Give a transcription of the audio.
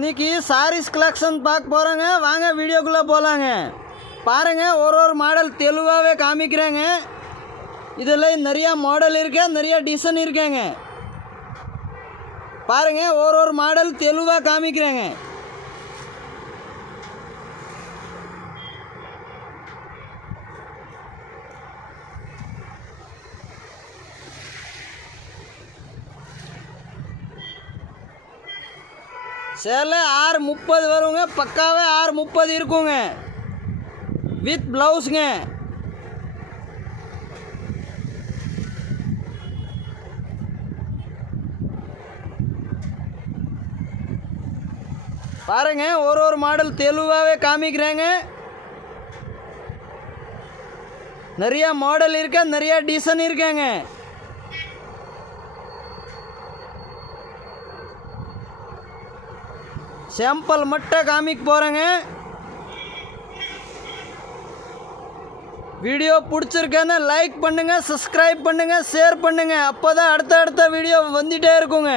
இன்னைக்கு சாரீஸ் கலெக்ஷன் பார்க்க போகிறோங்க. வாங்க வீடியோக்குள்ளே போகலாங்க. பாருங்கள், ஒரு மாடல் தெளிவாகவே காமிக்கிறேங்க. இதில் நிறையா மாடல் இருக்கு, நிறையா டிசைன் இருக்கேங்க. பாருங்கள், ஒரு மாடல் தெளிவாக காமிக்கிறேங்க. சேலை 630 வருங்க. பக்காவே 630 இருக்குங்க. வித் ப்ளவுஸுங்க. பாருங்க, ஒரு மாடல் தெளிவாகவே காமிக்கிறேங்க. நிறையா மாடல் இருக்க, நிறையா டிசைன் இருக்கேங்க. சாம்பிள் மட்டும் காமிக்க போகிறேங்க. வீடியோ பிடிச்சிருக்கேன்னு லைக் பண்ணுங்கள், சப்ஸ்கிரைப் பண்ணுங்கள், ஷேர் பண்ணுங்கள். அப்போ தான் அடுத்த வீடியோ வந்துகிட்டே இருக்குங்க.